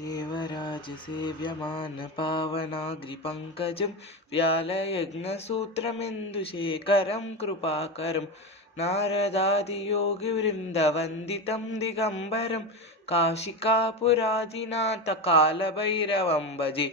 देवराजसेव्यमानपावनाग्रिपङ्कजं व्यालयज्ञसूत्रमिन्दुशेखरं कृपाकरं नारदादियोगिवृन्दवन्दितं दिगम्बरं काशिकापुरादिनाथकालभैरवं भजे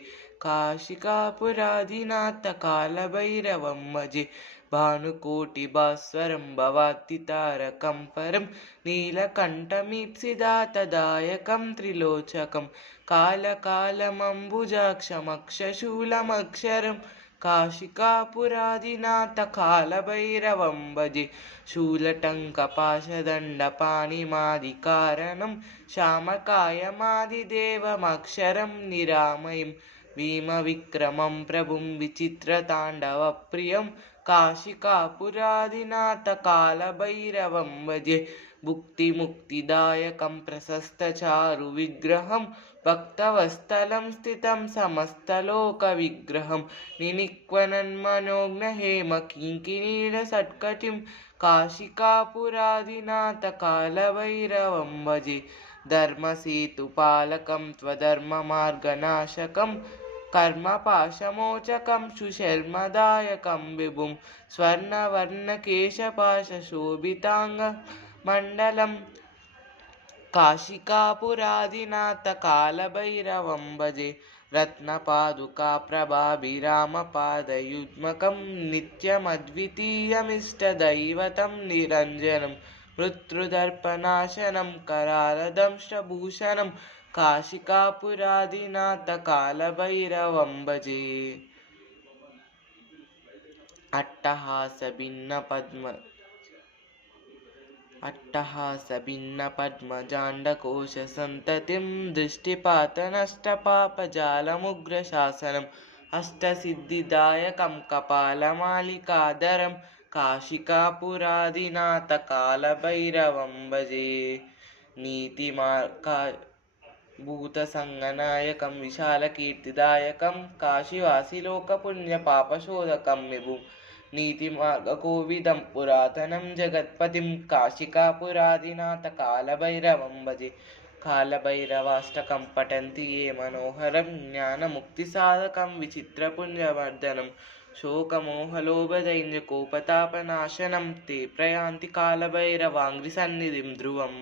काशिकापुरादिनाथकालभैरवं भजे भानुकोटिभास्वरं भवात्तितारकं परं नीलकण्ठमीप्सिदातदायकं त्रिलोचकं कालकालमम्बुजाक्षमक्षशूलमक्षरं काशिकापुरादिनाथकालभैरवं भजे शूलटङ्कपाशदण्डपाणिमादिकारणं श्यामकायमादिदेवमक्षरं निरामयं भीमविक्रमं प्रभुं विचित्रताण्डवप्रियं काशिकापुरादिनाथकालभैरवं भजे भुक्तिमुक्तिदायकं प्रशस्तचारुविग्रहं भक्तवत्सलं स्थितं समस्तलोकविग्रहं निनिक्वनन्मनोज्ञहेमकिङ्किणीडषट्कटिं काशिकापुरादिनाथकालभैरवं भजे धर्मसेतुपालकं त्वधर्ममार्गनाशकं कर्मपाशमोचकं सुशर्मदायकं विभुं स्वर्णवर्णकेशपाशशोभिताङ्गमण्डलं काशिकापुरादिनाथकालभैरवं भजे रत्नपादुकाप्रभाभिरामपादयुग्मकं नित्यमद्वितीयमिष्टदैवतं निरञ्जनं मृत्युदर्पनाशनं करालदंष्ट्रभूषणं काशिकापुरादिनाथकालभैरवं भजे अट्टहासभिन्नपद्मजाण्डकोशसन्ततिं दृष्टिपातनष्टपापजालमुग्रशासनम् अष्टसिद्धिदायकं कपालमालिकाधरं काशिकापुरादिनाथकालभैरवं भजे नीतिमार्गभूतसङ्गनायकं विशालकीर्तिदायकं काशीवासिलोकपुण्यपापशोधकं विभुं नीतिमार्गकोविदं पुरातनं जगत्पतिं काशिकापुरादिनाथकालभैरवं भजे कालभैरवाष्टकं पठन्ति ये मनोहरं ज्ञानमुक्तिसाधकं विचित्रपुण्यवर्धनं शोकमोहलोभदैन्यकोपतापनाशनं ते प्रयान्ति कालभैरवाङ्घ्रिसन्निधिं ध्रुवम्।